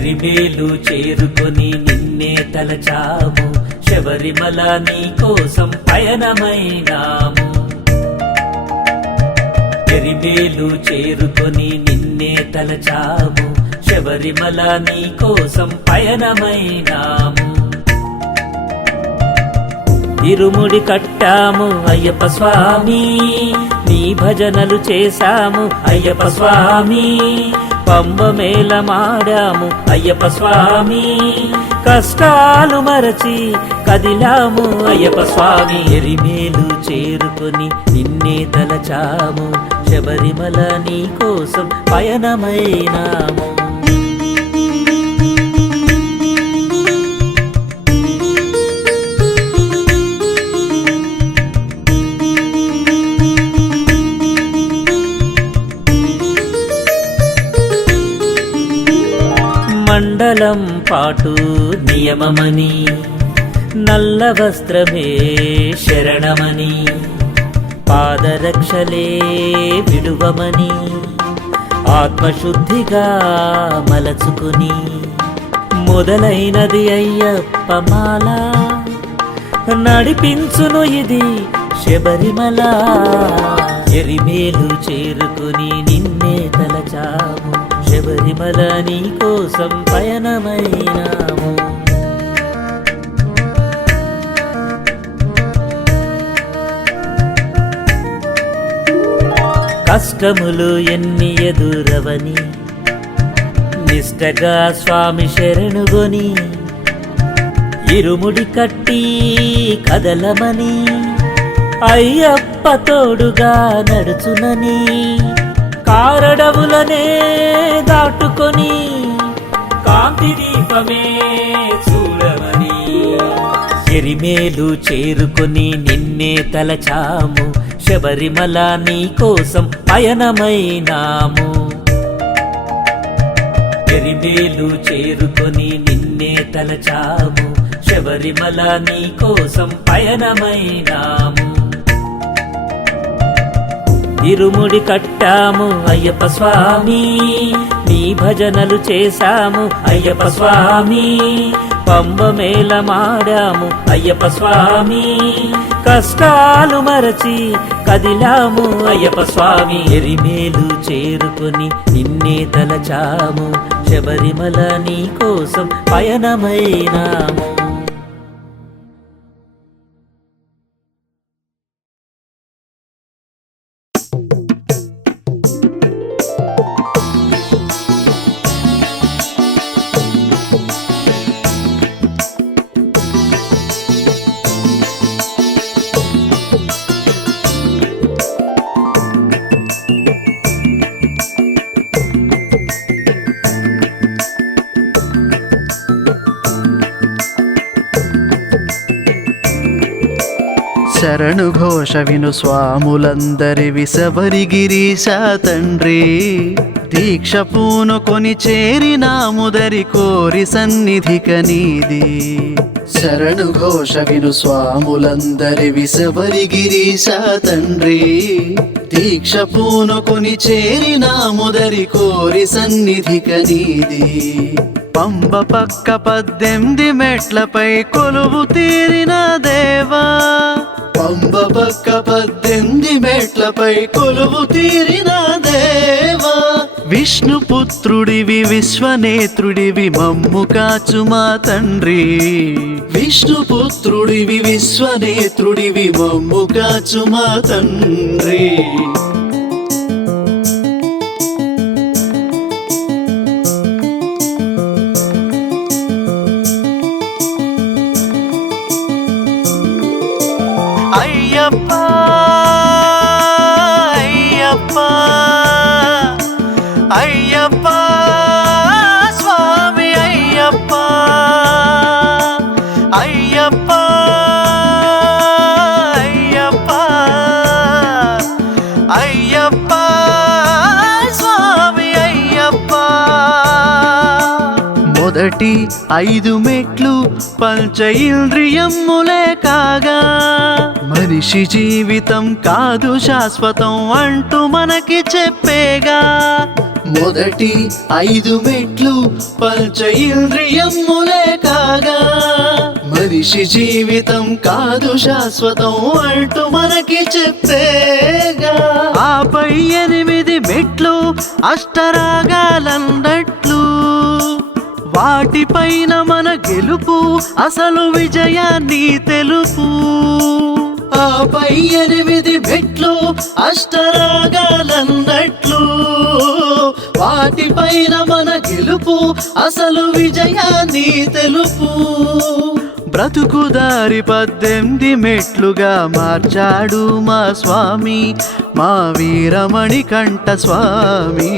ఎరిమేలు చేరుకొని నిన్నే తలచాము, శబరిమల నీ కోసం పయనమైనాము. ఎరిమేలు చేరుకొని నిన్నే తలచాము, శబరిమల నీ కోసం పయనమైనాము. ఇరుముడి కట్టాము అయ్యప్ప స్వామి, నీ భజనలు చేశాము అయ్యప్ప స్వామి. పంబమేళ మాడాము అయ్యప్ప స్వామి, కష్టాలు మరచి కదిలాము అయ్యప్ప స్వామి. ఎరిమేలు చేరుకొని నిన్నే తలచాము, శబరిమల నీ కోసం పయనమైనాము. మండలం పాటు నియమమని, నల్ల వస్త్రమే శరణమని, పాదరక్షలే విడువమని, ఆత్మశుద్ధిగా మలచుకుని మొదలైనది అయ్యప్ప మాల. నడిపించును ఇది శబరిమల. ఎరిమేలు చేరుకుని నిన్నే తలచాము, శబరిమల నీ కోసం పయనమైనాము. కష్టములు ఎన్ని ఎదురవని, నిష్టగా స్వామి శరణుగొని, ఇరుముడి కట్టి కదలమని, అయ్యప్ప తోడుగా నడుచునని, కారడవులనే దాటుకొని కాంతి దీపమే చూడమని. ఎరిమేలు చేరుకొని నిన్నే తలచాము, శబరిమల నీ కోసం పయనమైనాము. ఎరిమేలు చేరుకొని నిన్నే తలచాము, శబరిమల నీ కోసం పయనమైనాము. ఇరుముడి కట్టాము అయ్యప్ప స్వామి, నీ భజనలు చేశాము అయ్యప్ప స్వామి. పంబమేళ మాడాము అయ్యప్ప స్వామి, కష్టాలు మరచి కదిలాము అయ్యప్ప స్వామి. ఎరిమేలు చేరుకొని నిన్నే తలచాము, శబరిమల నీ కోసం పయనమైనాము. శరణు ఘోష విను స్వాములందరివి శబరిగిరీశ తండ్రి. దీక్ష పూనుకొని చేరినాముదరి కోరి సన్నిధిక నీది. శరణు ఘోష విను స్వాములందరివి శబరిగిరీశ తండ్రి. దీక్ష పూనుకొని చేరినాముదరి కోరి సన్నిధిక నీది. పంబ పక్క 18 మెట్లపై కొలువు తీరిన దేవా. పంబ పక్క 18 మెట్లపై కొలువు తీరిన దేవా. విష్ణుపుత్రుడివి విశ్వనేత్రుడివి మమ్ము కాచు మా తండ్రి. విష్ణుపుత్రుడివి విశ్వనేత్రుడివి మమ్ము కాచు మా తండ్రి. అయ్యప్ప అయ్యప్ప అయ్యప్ప స్వామి అయ్యప్ప అయ్యప్ప అయ్యప్ప అయ్యప్ప స్వామి అయ్యప్ప. మొదటి 5 మెట్లు పంచ ఇంద్రియములే కాగా, మనిషి జీవితం కాదు శాశ్వతం అంటూ మనకి చెప్పేగా. మొదటి 5 మెట్లు పంచ ఇంద్రియములే కాగా మనిషి జీవితం కాదు శాశ్వతం అంటూ మనకి చెప్పేగా. ఆపై 8 మెట్లు అష్టరాగాలన్నట్లు వాటిపైన మన గెలుపు అసలు విజయాన్ని తెలుపు. ఆపై 8 మెట్లు అష్టరాగాలన్నట్లు వాటిపైన మన గెలుపు అసలు విజయాన్ని తెలుపు. బ్రతుకుదారి 18 మెట్లుగా మార్చాడు మా స్వామి, మా వీరమణికంఠ స్వామి.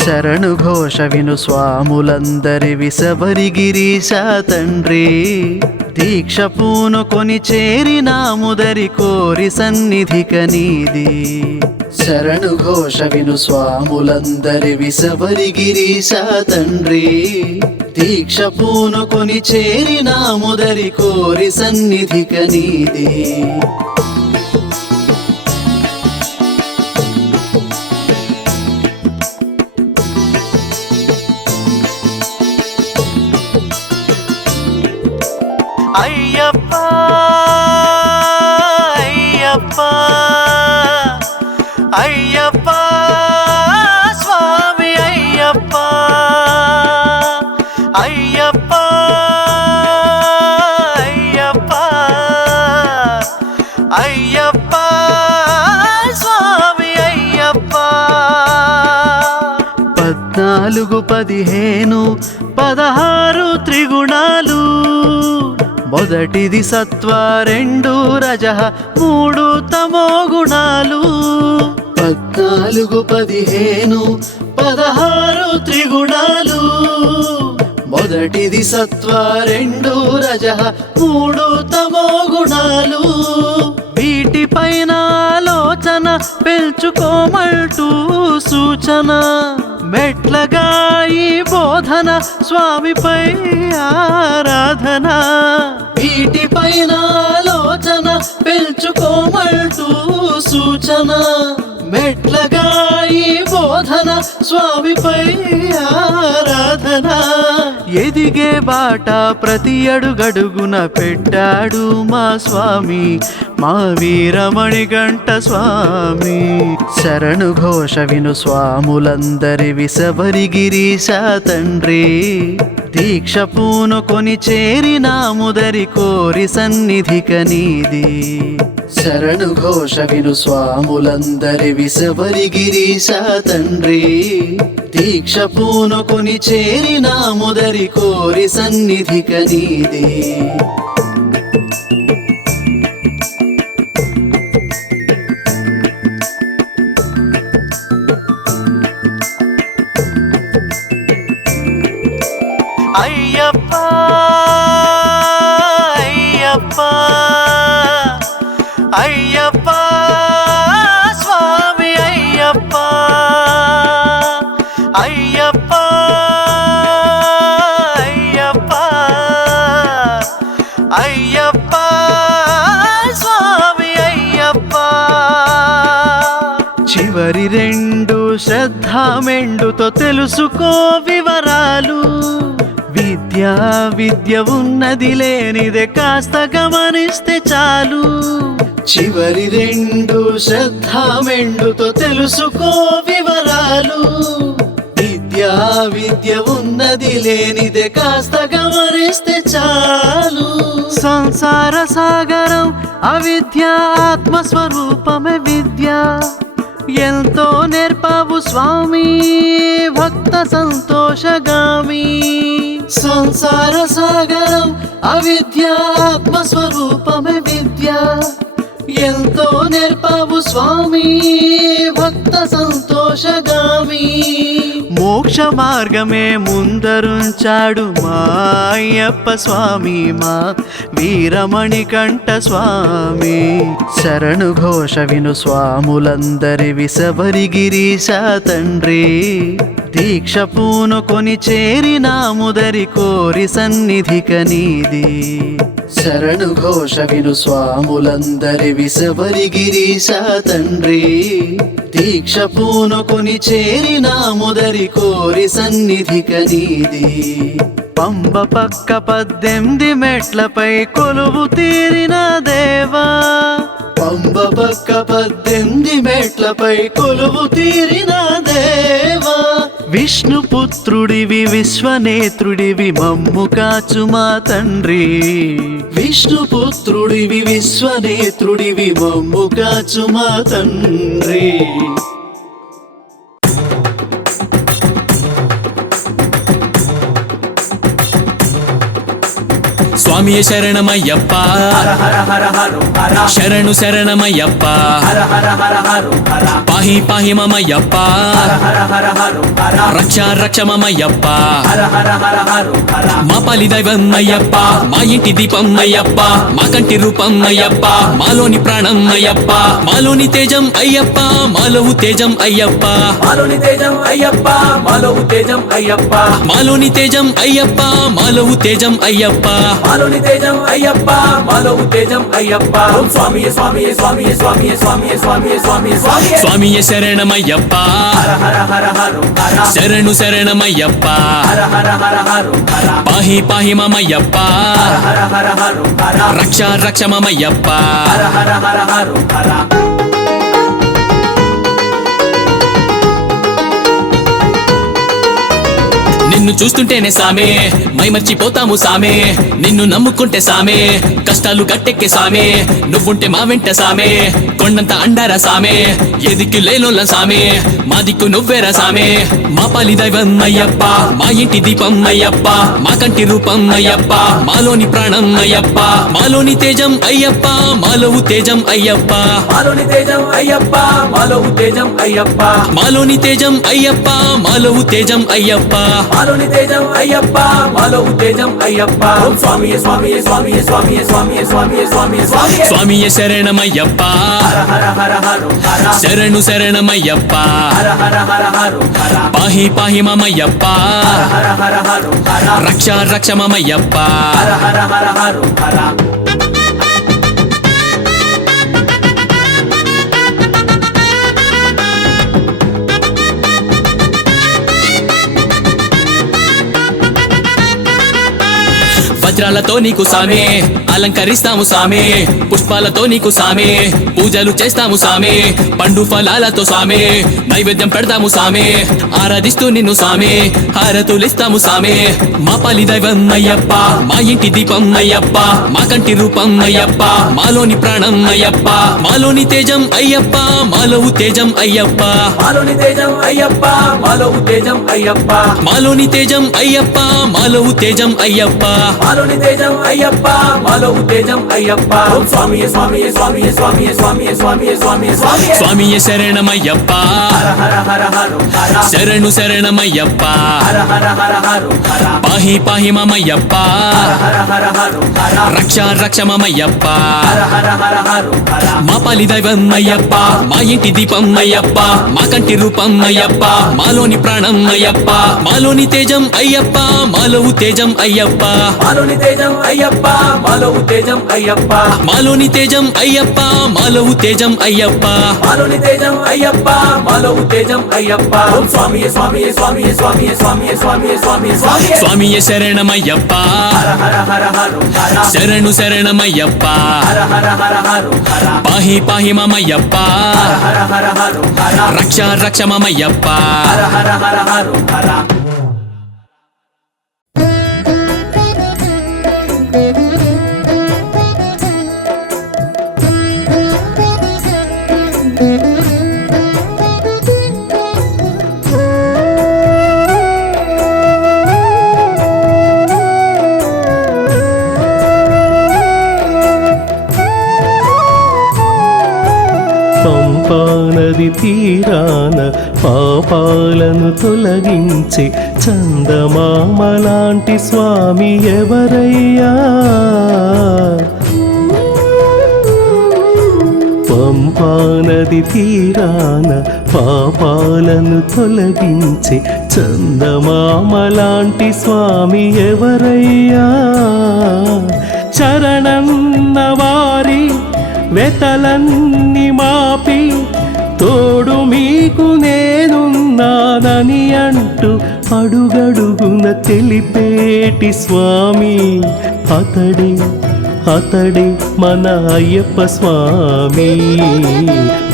శరణు ఘోష విను స్వాములందరి విసబరి గిరీశ తండ్రి. దీక్ష పూనుకొని చేరినాముదరి కోరి సన్నిధిక నీది. శరణు ఘోష విను స్వాములందరి విసబరి గిరీశ తండ్రి. దీక్ష పూనుకొని చేరినాముదరి కోరి సన్నిధిక నీది. అయ్యప్ప అయ్యప్ప అయ్యప్ప స్వామి అయ్యప్ప అయ్యప్ప అయ్యప్ప అయ్యప్ప స్వామి అయ్యప్ప. 14, 15, 16 త్రిగుణాలు. మొదటిది సత్వ, 2 రజః, 3 తమో గుణాలు. 14, 15, 16 త్రిగుణాలు. మొదటిది సత్వ, 2 రజః, 3 తమో గుణాలు. వీటిపైన ఆలోచన పెంచుకోమంటూ సూచన. మెట్లగా ఈ బోధన స్వామిపై ఆరాధన. వీటిపైన ఆలోచన పెంచుకోమంటూ సూచన. మెట్లగా ఈ బోధన స్వామిపై ఆరాధన. ఎదిగే బాట ప్రతి అడుగడుగున పెట్టాడు మా స్వామి, మా వీరమణికంఠ స్వామి. శరణు ఘోష విను స్వాములందరి విసబరి గిరీశ తండ్రి. దీక్ష పూనుకొని చేరినాముదరి కోరి సన్నిధిక నీది. శరణు ఘోష విను స్వాములందరి విసబరి గిరీశ తండ్రి. దీక్ష పూనుకొని చేరినాముదరి కోరి సన్నిధిక నీది. అయ్యప్ప అయ్యప్ప అయ్యప్ప స్వామి అయ్యప్ప అయ్యప్ప అయ్యప్ప అయ్యప్ప స్వామి అయ్యప్ప. చివరి 2 శ్రద్ధ మెండుతో తెలుసుకో వివరాలు. విద్య ఉన్నది లేనిదే కాస్త గమనిస్తే చాలు. చివరి 2 శ్రద్ధ మెండుతో తెలుసుకో వివరాలు. విద్య ఉన్నది లేనిదే కాస్త గమనిస్తే చాలు. సంసార సాగరం అవిద్య, ఆత్మస్వరూపమే విద్య. ఎంతో నేర్పావు స్వామి భక్త సంతోషగామి. సంసార సాగరం అవిద్య, ఆత్మస్వరూపమే విద్య. ఎంతో నేర్పావు స్వామి భక్త సంతోషగామి. మోక్ష మార్గమే ముందరుంచాడు మా అయ్యప్ప స్వామి, మా వీరమణికంఠ స్వామి. శరణు ఘోష విను స్వాములందరి విసబరి గిరీశ తండ్రి. దీక్ష పూనుకొని చేరినాముదరి కోరి సన్నిధిక నీది. శరణు ఘోష విను స్వాములందరి విసబరి గిరీశ ఈశా తండ్రి దీక్ష పూనుకొని చేరిన ముదరి కోరి సన్నిధిక నీది పంబ పక్క 18 మెట్లపై కొలువు తీరిన దేవా పంబ పక్క 18 మెట్లపై కొలువు తీరిన దేవా విష్ణుపుత్రుడివి విశ్వనేత్రుడివి మమ్ము కాచు మా తండ్రి విష్ణుపుత్రుడివి విశ్వనేత్రుడివి మమ్ము కాచు మా తండ్రి స్వామియే శరణమయ్యప్ప శరణు శరణమయ్యప్ప పాహి పాహి మమయ్యప్ప రక్ష రక్ష మమయ్యప్ప మా పలి దైవం అయ్యప్ప మా ఇంటి దీపం అయ్యప్ప మా కంటి రూపం అయ్యప్ప మాలోని ప్రాణం అయ్యప్ప మాలోని తేజం అయ్యప్ప మాలో తేజం అయ్యప్ప మాలోని తేజం అయ్యప్ప మాలో తేజం అయ్యప్ప మాలోని తేజం అయ్యప్ప మాలో తేజం అయ్యప్ప మాలోని తేజం అయ్యప్ప మాలో తేజం అయ్యప్ప ఓం స్వామియే స్వామియే స్వామియే స్వామియే స్వామియే స్వామియే స్వామియే స్వామియే స్వామియే శరణమయ్యప్ప హర హర హర హర శరణు శరణమయ్యప్ప హర హర హర హర పాహి పాహి మమయ్యప్ప హర హర హర హర రక్ష రక్ష మమయ్యప్ప హర హర హర హర నిన్ను చూస్తుంటేనే సామే మైమర్చిపోతాము సామే నిన్ను నమ్ముకుంటే సామే కష్టాలు గట్టెక్కే సామే నువ్వుంటే మా వెంట సామే కొండంత అండారా సామే ఎదిక్కు లేనోళ్ళ సామే మా దిక్కు నువ్వేరా సామే మా పాలి దైవం అయ్యప్ప మా ఇంటి దీపం అయ్యప్ప మా కంటి రూపం అయ్యప్ప మాలోని ప్రాణం అయ్యప్ప మాలోని తేజం అయ్యప్ప మాలో తేజం అయ్యప్ప మాలోని తేజం అయ్యప్ప మాలో తేజం అయ్యప్ప మాలోని తేజం అయ్యప్ప మాలో తేజం అయ్యప్ప మాలోని తేజం అయ్యప్ప మాలో తేజం అయ్యప్ప ఓం స్వామియే స్వామియే స్వామియే స్వామియే స్వామియే స్వామియే స్వామియే స్వామియే స్వామియే శరణమయ్యప్ప హర హర హర హర శరణు శరణమయ్యప్ప హర హర హర హర పాహి పాహి మమయ్యప్ప హర హర హర హర రక్ష రక్ష మమయ్యప్ప హర హర హర హర వజ్రాలతో నీకు సామే అలంకరిస్తాము సామే పుష్పాలతో నీకు సామే పూజలు చేస్తాము సామే పండు ఫలాలతో సామే నైవేద్యం పెడతాము సామే ఆరాధిస్తూ నిన్ను సామే హారతులిస్తాము సామే మా పాలి దైవం అయ్యప్ప మా ఇంటి దీపం అయ్యప్ప మా కంటి రూపం అయ్యప్ప మాలోని ప్రాణం అయ్యప్ప మాలోని తేజం అయ్యప్ప మాలో తేజం అయ్యప్ప మాలోని తేజం అయ్యప్ప మాలో తేజం అయ్యప్ప మాలోని తేజం అయ్యప్ప మాలో తేజం అయ్యప్ప మాలోని తేజం అయ్యప్ప మాలో తేజం అయ్యప్ప ఓం స్వామియే స్వామియే స్వామియే స్వామియే స్వామియే స్వామియే స్వామియే స్వామియే స్వామియే శరణమయ్యప్ప హర హర హర హర శరణు శరణమయ్యప్ప హర హర హర హర పాహి పాహి మమయ్యప్ప హర హర హర హర రక్ష రక్ష మమయ్యప్ప హర హర హర హర మా పాలి దైవం అయ్యప్ప మా ఇంటి దీపం అయ్యప్ప మా కంటి రూపం అయ్యప్ప మాలోని ప్రాణం అయ్యప్ప మాలోని తేజం అయ్యప్ప మాలో తేజం అయ్యప్ప మాలోని తేజం అయ్యప్ప మాలో తేజం అయ్యప్ప మాలోని తేజం అయ్యప్ప మాలో తేజం అయ్యప్ప మాలోని తేజం అయ్యప్ప మాలో తేజం అయ్యప్ప ఓం స్వామియే స్వామియే స్వామియే స్వామియే స్వామియే స్వామియే స్వామియే స్వామియే స్వామియే శరణమయ్యప్ప హర హర హర హర శరణు శరణమయ్యప్ప హర హర హర హర పాహి పాహి మమయ్యప్ప హర హర హర హర రక్ష రక్ష మమయ్యప్ప హర హర హర హర పంపానది తీరాన పాపాలను తొలగించి చందమామలాంటి స్వామి ఎవరయ్యా? పంపానది తీరాన పాపాలను తొలగించి చందమామలాంటి స్వామి ఎవరయ్యా? శరణన్న వారి వెతలన్నీ మాపి తోడు మీకు నేనున్నానని అంటూ అడుగడుగున తెలిపేటి స్వామి అతడే మన అయ్యప్ప స్వామి.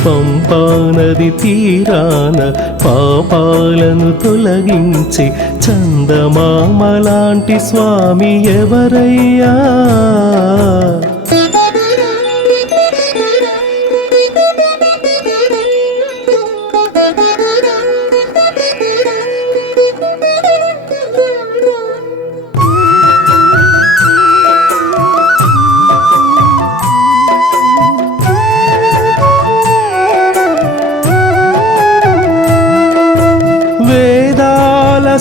పంపా నది తీరాన పాపాలను తొలగించి చందమామలాంటి స్వామి ఎవరయ్యా?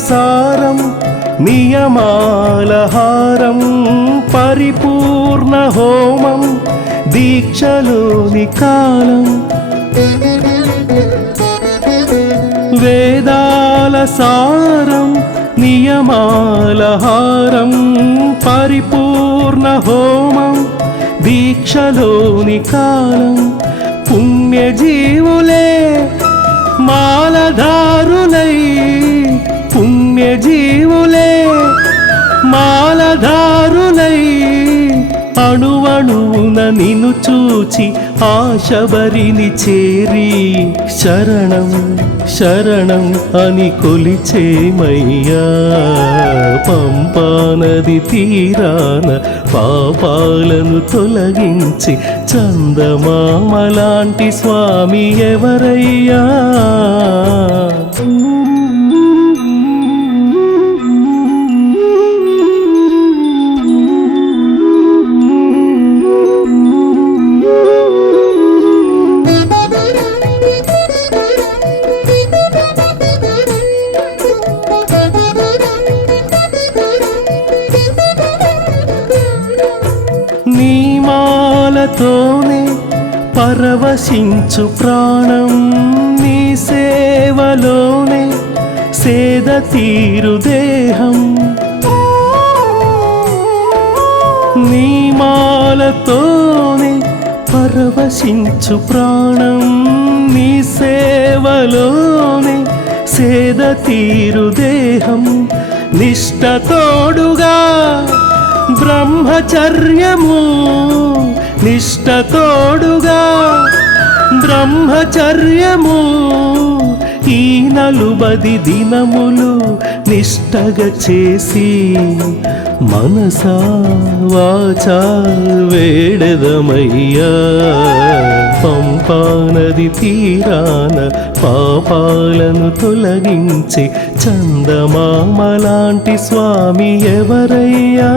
సారం నియమాల హారం పరిపూర్ణ హోమం దీక్షలోని కాలం. వేదాల సారం నియమాల హారం పరిపూర్ణ హోమం దీక్షలోని కాలం. పుణ్యజీవులే మాలధారులై పుణ్యజీవులే మాలధారులై అణువణువున నిన్ను చూచి ఆశబరిని చేరి శరణం శరణం అని కొలిచేమయ్యా. పంపా నది తీరాన పాపాలను తొలగించి చందమామలాంటి స్వామి ఎవరయ్యా? నీమాలతోనే పరవశించు ప్రాణం నీ సేవలోనే సేద తీరు దేహం. నీమాలతోనే పరవశించు ప్రాణం నీ సేవలోనే సేద తీరు దేహం. నిష్టతోడుగా బ్రహ్మచర్యము నిష్టతోడుగా బ్రహ్మచర్యము ఈ 40 దినములు నిష్టగా చేసి మనసా వాచా వేడదమయ్యా. పంపా నది తీరాన పాపాలను తొలగించి చందమామలాంటి స్వామి ఎవరయ్యా?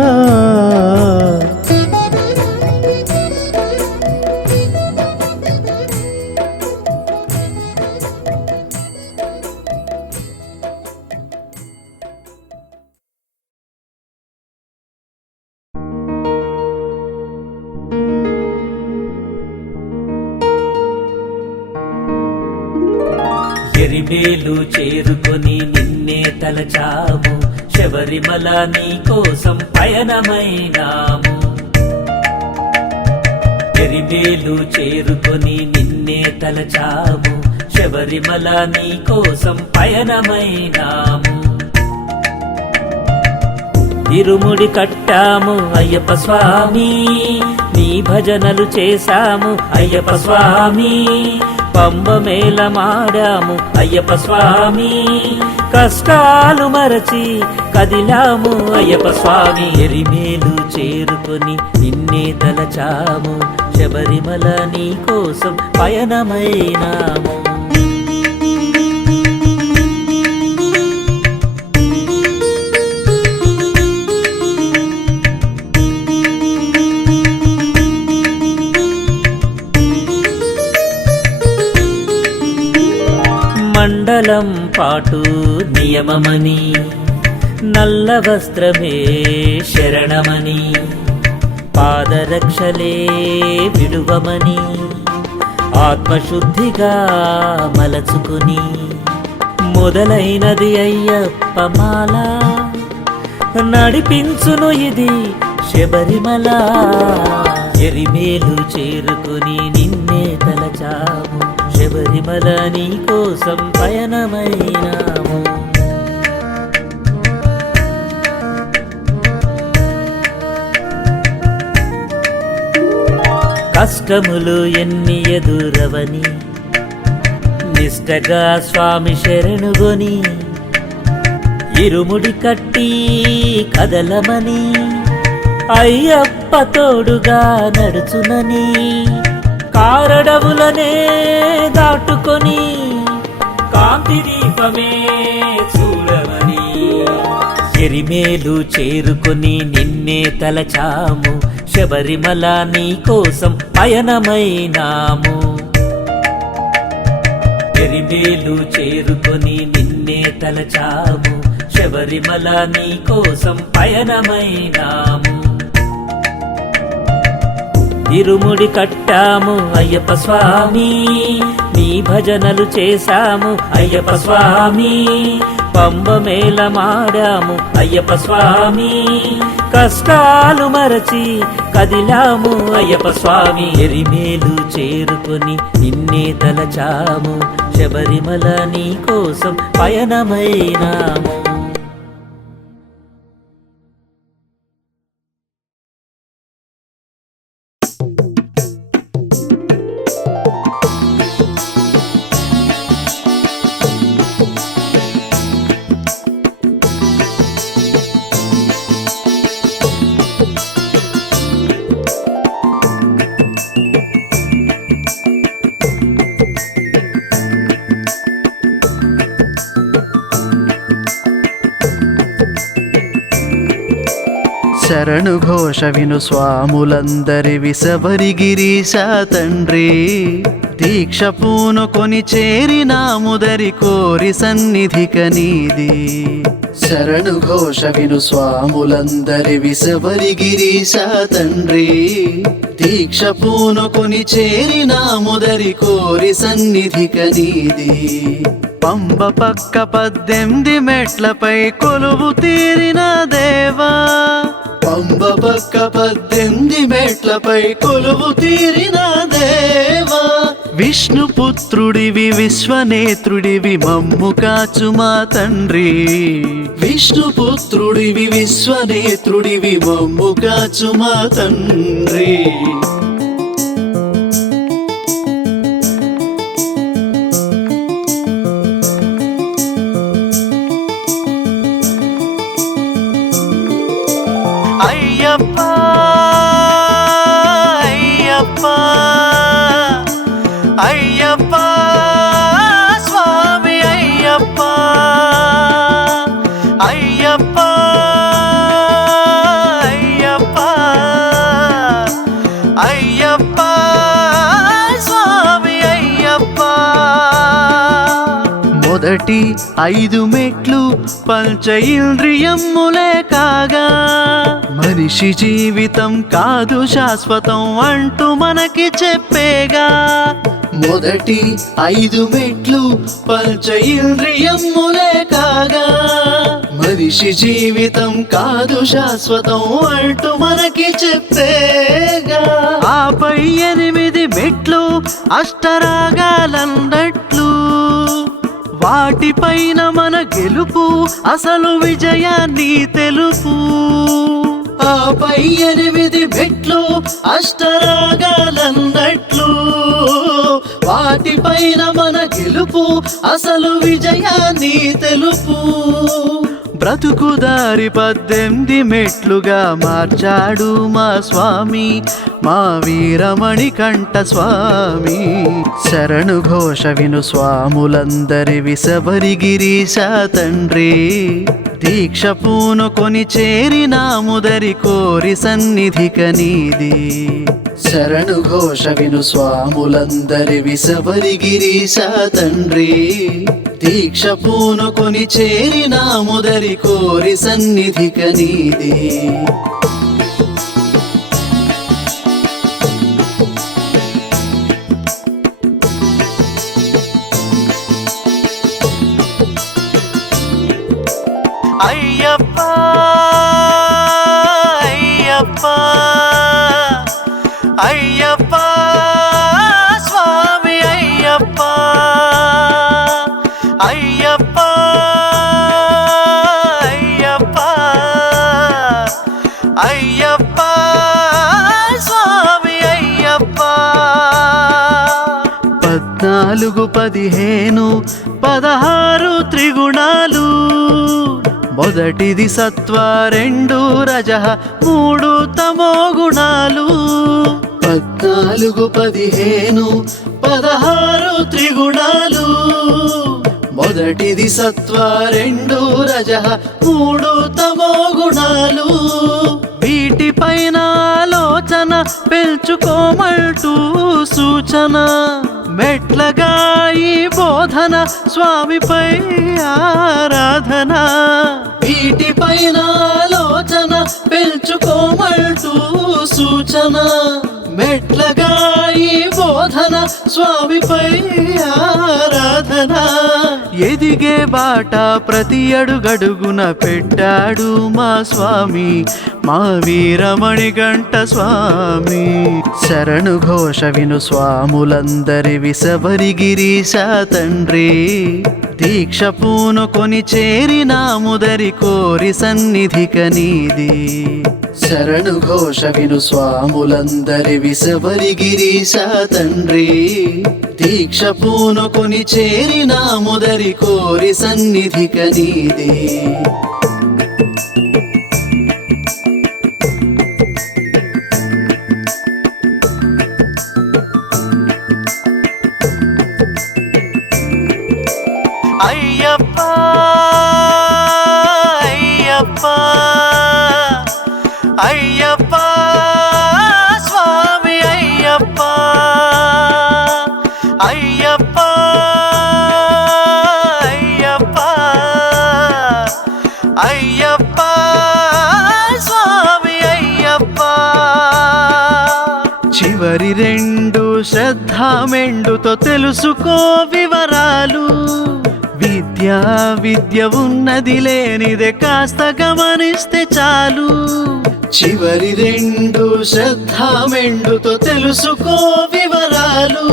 ఎరిమేలు చేరుకొని నిన్నే తలచాము, శబరిమల నీ కోసం పయనమైనాము. ఎరిమేలు చేరుకొని నిన్నే తలచాము, శబరిమల నీ కోసం పయనమైనాము. ఇరుముడి కట్టాము అయ్యప్ప స్వామి, నీ భజనలు చేశాము అయ్యప్ప స్వామి. పంబమేళ మాడాము అయ్యప్ప స్వామి, కష్టాలు మరచి కదిలాము అయ్యప్ప స్వామి. ఎరిమేలు చేరుకొని నిన్నే తలచాము, శబరిమల నీ కోసం పయనమైనాము. మండలం పాటు నియమమని, నల్ల వస్త్రమే శరణమని, పాదరక్షలే విడువమని, ఆత్మశుద్ధిగా మలచుకుని మొదలైనది అయ్యప్ప మాల. నడిపించును ఇది శబరిమల. ఎరిమేలు చేరుకుని నిన్నే తలచాము, శబరిమల నీ కోసం పయనమైనాము. కష్టములు ఎన్ని ఎదురవని నిష్టగా స్వామి శరణుగొని, ఇరుముడి కట్టి కదలమని అయ్యప్ప తోడుగా నడుచునని, కారడవులనే దాటుకొని కాంతి దీపమే చూడమని, ఎరిమేలు చేరుకొని నిన్నే తలచాము, శబరిమల నీ కోసం పయనమైనాము. ఎరిమేలు చేరుకొని నిన్నే తలచాము, శబరిమల నీ కోసం పయనమైనాము. ఇరుముడి కట్టాము అయ్యప్ప స్వామి, నీ భజనలు చేశాము అయ్యప్ప స్వామి, పంబ మేళమాడాము అయ్యప్ప స్వామి, కష్టాలు మరచి కదిలాము అయ్యప్ప స్వామి. ఎరిమేలు చేరుకొని నిన్నే తలచాము, శబరిమల నీ కోసం పయనమైనాము. శరణు ఘోష విను స్వాములందరి శబరిగిరీశ తండ్రి, దీక్ష పూనుకొని చేరినాముదరి కోరి సన్నిధిక నీది. శరణు ఘోష విను స్వాములందరి శబరిగిరీశ తండ్రి, దీక్ష పూనుకొని చేరినాముదరి కోరి సన్నిధిక నీది. పంబ పక్క 18 మెట్లపై కొలువు తీరిన దేవా, పంబ పక్క 18 మెట్లపై కొలువు తీరిన దేవా, విష్ణుపుత్రుడివి విశ్వనేత్రుడివి మమ్ము కాచుమా తండ్రి, విష్ణుపుత్రుడివి విశ్వనేత్రుడివి మమ్ము కాచుమా తండ్రి. అయ్యప్ప అయ్యప్ప అయ్యప్ప స్వామి అయ్యప్ప, అయ్యప్ప అయ్యప్ప అయ్యప్ప స్వామి అయ్యప్ప. మొదటి 5 మెట్లు పంచ ఇంద్రియములే కాగా, మనిషి జీవితం కాదు శాశ్వతం అంటూ మనకి చెప్పేగా. మొదటి 5 మెట్లు పంచ ఇంద్రియములే కాగా, మనిషి జీవితం కాదు శాశ్వతం అంటూ మనకి చెప్పేగా. ఆపై 8 మెట్లు అష్టరాగాలన్నట్లు, వాటిపైన మన గెలుపు అసలు విజయాన్ని తెలుపు. ఆపై 8 మెట్లు అష్టరాగాలన్నట్లు, వాటిపైన మన గెలుపు అసలు విజయాన్ని తెలుపు. బ్రతుకుదారి 18 మెట్లుగా మార్చాడు మా స్వామి, మా వీరమణి కంఠ స్వామి. శరణు ఘోష విను స్వాములందరి శబరిగిరీశ తండ్రి, దీక్ష పూనుకొని చేరినాముదరి కోరి సన్నిధిక నీది. శరణు ఘోష విను స్వాములందరి శబరిగిరీశ తండ్రి, దీక్ష పూనుకొని చేరినాముదరి కోరి సన్నిధిక నీది. అయ్యప్ప అయ్యప్ప 16 త్రిగుణాలు మొదటిది సత్వ 2 రజః 3 తమో గుణాలు 16 త్రిగుణాలు మొదటిది సత్వ 2 రజః 3 తమో గుణాలు వీటిపైన ఆలోచన పెంచుకోమంటూ సూచన మెట్లగా ఈ బోధన స్వామిపై ఆరాధన వీటిపైన ఆలోచన పెంచుకోమంటూ సూచన మెట్లగా ఈ బోధన స్వామిపై ఆరాధన ఎదిగే బాట ప్రతి అడుగడుగున పెట్టాడు మా స్వామి మా వీరమణికంఠ స్వామి శరణు ఘోష విను స్వాములందరి విసబరి గిరీశ తండ్రి దీక్ష పూనుకొని చేరినాముదరి కోరి సన్నిధిక నీది శరణు ఘోష విను స్వాములందరి విసబరి గిరీశ తండ్రి దీక్ష పూనుకొని చేరినాముదరి కోరి సన్నిధిక నీది అయ్యప్ప అయ్యప్ప అయ్యప్ప స్వామి అయ్యప్ప అయ్యప్ప అయ్యప్ప అయ్యప్ప స్వామి అయ్యప్ప చివరి 2 శ్రద్ధ మెండుతో తెలుసుకో వివరాలు విద్య ఉన్నది లేనిదే కాస్త గమనిస్తే చాలు చివరి 2 శ్రద్ధ మెండుతో తెలుసుకో వివరాలు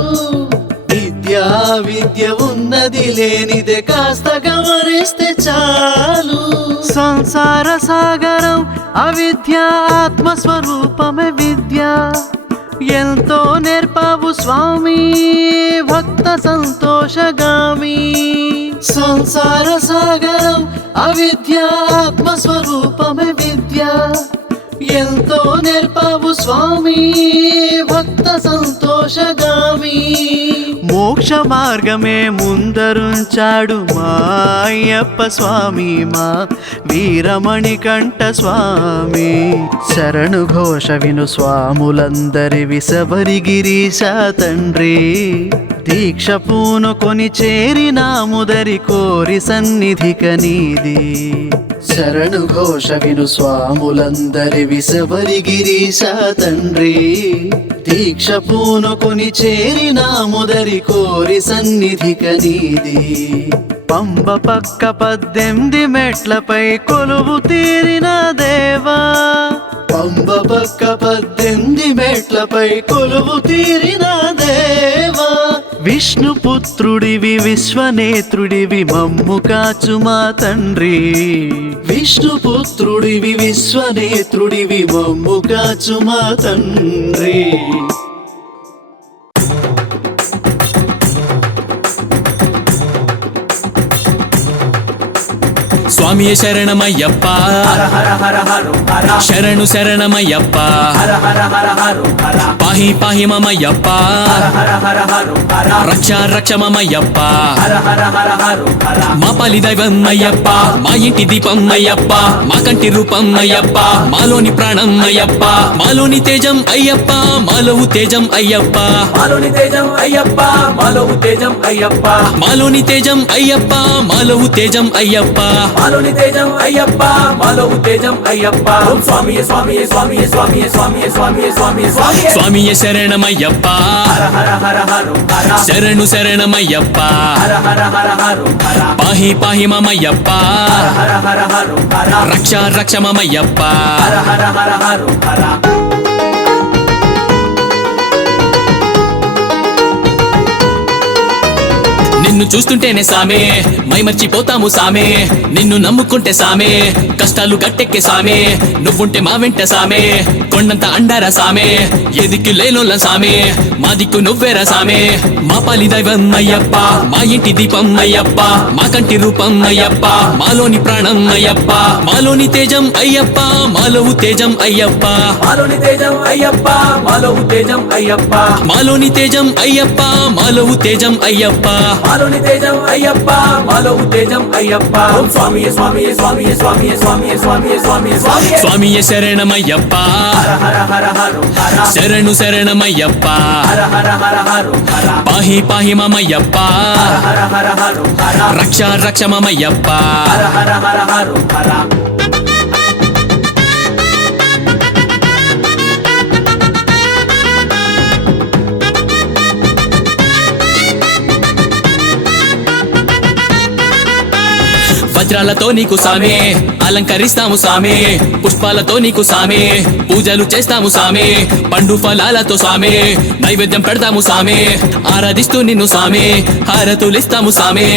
విద్య ఉన్నది లేనిదే కాస్త గమనిస్తే చాలు సంసార సాగరం అవిద్య ఆత్మస్వరూపమే విద్య ఎంతో నేర్పావు స్వామి భక్త సంతోషగామి సంసార సాగరం అవిద్య ఆత్మస్వరూపమే విద్య ఎంతో నేర్పావు స్వామి భక్త సంతోషగామి మోక్ష మార్గమే ముందరుంచాడు మా అయ్యప్ప స్వామి మా వీరమణికంఠ స్వామి శరణు ఘోష విను స్వాములందరి విసబరి గిరీశ తండ్రి దీక్ష పూనుకొని చేరినాముదరి కోరి సన్నిధిక నీది శరణు ఘోష విను స్వాములందరి విసబరి గిరీశ తండ్రి దీక్ష పూనుకొని చేరినాముదరి కోరి సన్నిధిక నీది పంబ పక్క 18 మెట్లపై కొలువు తీరిన దేవా పంబ పక్క 18 మెట్లపై కొలువు తీరిన దేవా విష్ణుపుత్రుడివి విశ్వనేత్రుడివి మమ్ము కాచు మా తండ్రి విష్ణుపుత్రుడివి విశ్వనేత్రుడివి మమ్ము కాచు మా తండ్రి స్వామియే శరణమయ్యప్ప శరణు శరణమయ్యప్ప పాహి పాహి మమయ్యప్ప రక్ష రక్ష మమయ్యప్ప మా పాలి దైవం అయ్యప్ప మా ఇంటి దీపం అయ్యప్ప మా కంటి రూపం అయ్యప్ప మాలోని ప్రాణం అయ్యప్ప మాలోని తేజం అయ్యప్ప మాలో తేజం అయ్యప్ప మాలోని తేజం అయ్యప్ప మాలో తేజం అయ్యప్ప మాలోని తేజం అయ్యప్ప మాలో తేజం అయ్యప్ప మాలోని తేజం అయ్యప్ప మాలో తేజం అయ్యప్ప ఓం స్వామియే స్వామియే స్వామియే స్వామియే స్వామియే స్వామియే స్వామియే స్వామియే స్వామియే శరణమయ్యప్ప హర హర హర హర హర శరణు శరణమయ్యప్ప హర హర హర హర హర పాహి పాహి మమయ్యప్ప హర హర హర హర రక్ష రక్ష మమయ్యప్ప హర హర హర హర హర నిన్ను చూస్తుంటేనే సామే మైమర్చిపోతాము సామే నిన్ను నమ్ముకుంటే సామే కష్టాలు గట్టెక్కే సామే నువ్వుంటే మా వెంట సామే కొండంత అండారా సామే ఎదిక్కు లేనోళ్ళ సామే మా దిక్కు నువ్వేరా సామే మా పాలి దైవం అయ్యప్ప మా ఇంటి దీపం అయ్యప్ప మా కంటి రూపం అయ్యప్ప మాలోని ప్రాణం అయ్యప్ప మాలోని తేజం అయ్యప్ప మాలో తేజం అయ్యప్ప మాలోని తేజం అయ్యప్ప మాలో తేజం అయ్యప్ప మాలోని తేజం అయ్యప్ప మాలో తేజం అయ్యప్ప మాలోని తేజం అయ్యప్ప మాలో తేజం అయ్యప్ప ఓం స్వామియే స్వామియే స్వామియే స్వామియే స్వామియే స్వామియే స్వామియే స్వామియే స్వామియే శరణమయ్యప్ప హర హర హర హర హర శరణు శరణమయ్యప్ప హర హర హర హర హర పాహి పాహి మమయ్యప్ప హర హర హర హర రక్ష రక్ష మమయ్యప్ప హర హర హర హర హర వజ్రాలతో నీకు సామే అలంకరిస్తాము సామే పుష్పాలతో నీకు సామే పూజలు చేస్తాము సామే పండు ఫలాలతో సామే నైవేద్యం పెడతాము సామే ఆరాధిస్తూ నిన్ను సామే హారతులిస్తాము సామే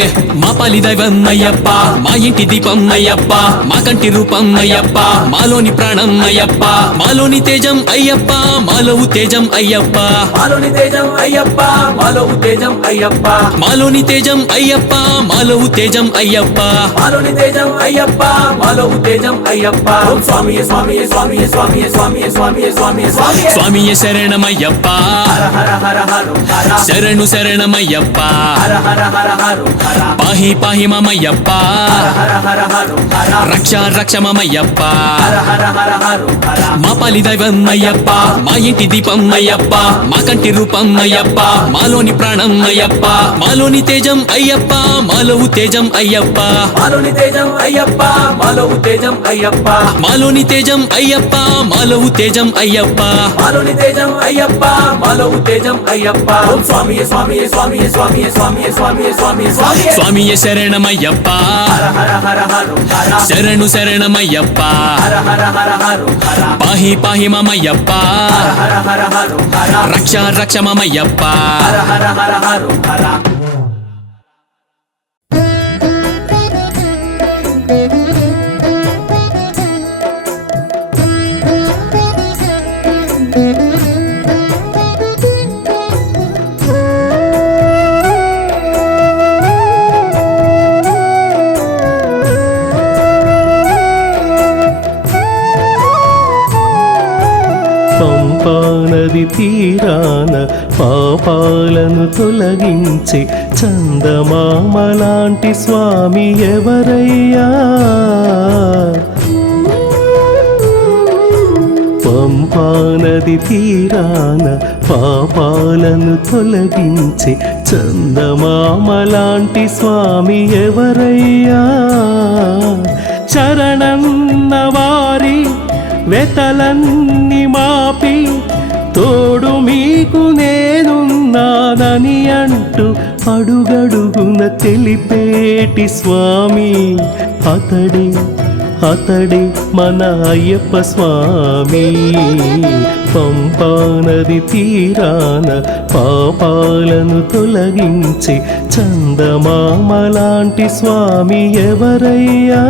మా పాలి దైవం అయ్యప్ప మా ఇంటి దీపం అయ్యప్ప మా కంటి రూపం అయ్యప్ప మాలోని ప్రాణం అయ్యప్ప మాలోని తేజం అయ్యప్ప మాలో తేజం అయ్యప్ప మాలోని తేజం అయ్యప్ప మాలో తేజం అయ్యప్ప మాలోని తేజం అయ్యప్ప మాలో తేజం అయ్యప్ప మాలోని తేజం అయ్యప్ప మాలో తేజం అయ్యప్ప ఓం స్వామియే స్వామియే స్వామియే స్వామియే స్వామియే స్వామియే స్వామియే స్వామియే స్వామియే శరణమయ్యప్ప హర హర హర హర హర శరణు శరణమయ్యప్ప హర హర హర హర హర పాహి పాహి మమయ్యప్ప హర హర హర హర రక్ష రక్ష మమయ్యప్ప హర హర హర హర హర మా పాలి దైవం అయ్యప్ప మా ఇంటి దీపం అయ్యప్ప మా కంటి రూపం అయ్యప్ప మాలోని ప్రాణం అయ్యప్ప మాలోని తేజం అయ్యప్ప మాలో తేజం అయ్యప్ప మాలోని తేజం అయ్యప్ప మాలో తేజం అయ్యప్ప మాలోని తేజం అయ్యప్ప మాలో తేజం అయ్యప్ప మాలోని తేజం అయ్యప్ప మాలో తేజం అయ్యప్ప ఓం స్వామియే స్వామియే స్వామియే స్వామియే స్వామియే స్వామియే స్వామియే స్వామియే స్వామియే శరణమయ్యప్ప హర హర హర హర హర శరణు శరణమయ్యప్ప హర హర హర హర హర పాహి పాహి మమయ్యప్ప హర హర హర హర రక్ష రక్ష మమయ్యప్ప హర హర హర హర హర పంపానది తీరాన పాపాలను తొలగించి చందమామలాంటి స్వామి ఎవరయ్యా? పంపానది తీరాన పాపాలను తొలగించి చందమామలాంటి స్వామి ఎవరయ్యా? చరణన్న వారి వెతలన్ని మాపి తోడు మీకు నేనున్నానని అంటూ అడుగడుగున తెలిపేటి స్వామి అతడే అతడే మన అయ్యప్ప స్వామి. పంపానది తీరాన పాపాలను తొలగించి చందమామలాంటి స్వామి ఎవరయ్యా?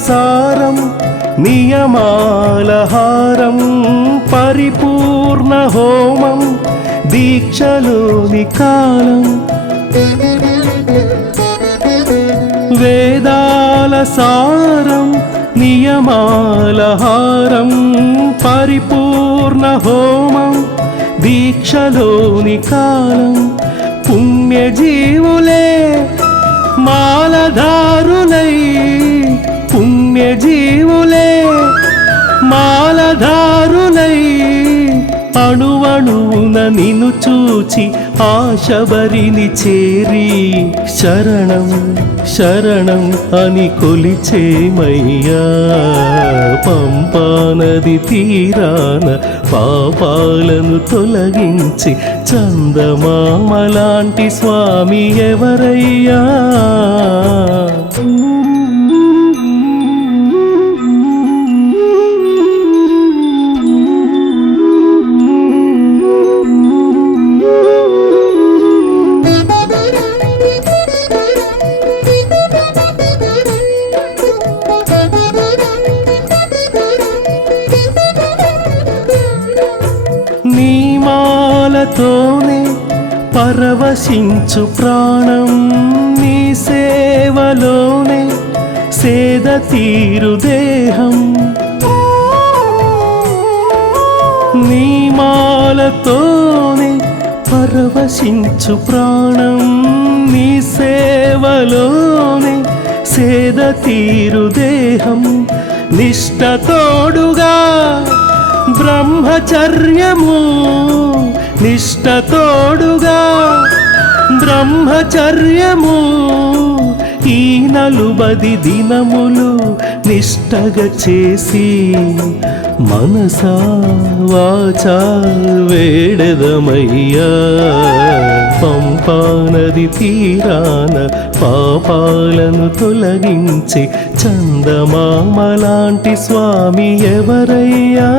సారం నియమాల హారం పరిపూర్ణ హోమం దీక్షలోని కాలం. వేదాల సారం నియమాల హారం పరిపూర్ణ హోమం దీక్షలోని కాలం. పుణ్యజీవులే మాలధారులై పుణ్యజీవులే మాలధారులై అణువణువున నిన్ను చూచి ఆ శబరిని చేరి శరణం శరణం అని కొలిచేమయ్యా. పంపానది తీరాన పాపాలను తొలగించి చందమామలాంటి స్వామి ఎవరయ్యా. నీ మాలతోనే పరవశించు ప్రాణం, నీ సేవలోనే సేద తీరు దేహం. నీ మాలతోనే పరవశించు ప్రాణం, నీ సేవలోనే సేద తీరు దేహం. నిష్టతోడుగా బ్రహ్మచర్యము, నిష్టతోడుగా బ్రహ్మచర్యము. ఈ 40 దినములు నిష్టగా చేసి మనసా వాచా వేడదమయ్యా. పంపానది తీరాన పాపాలను తొలగించి చందమామలాంటి స్వామి ఎవరయ్యా.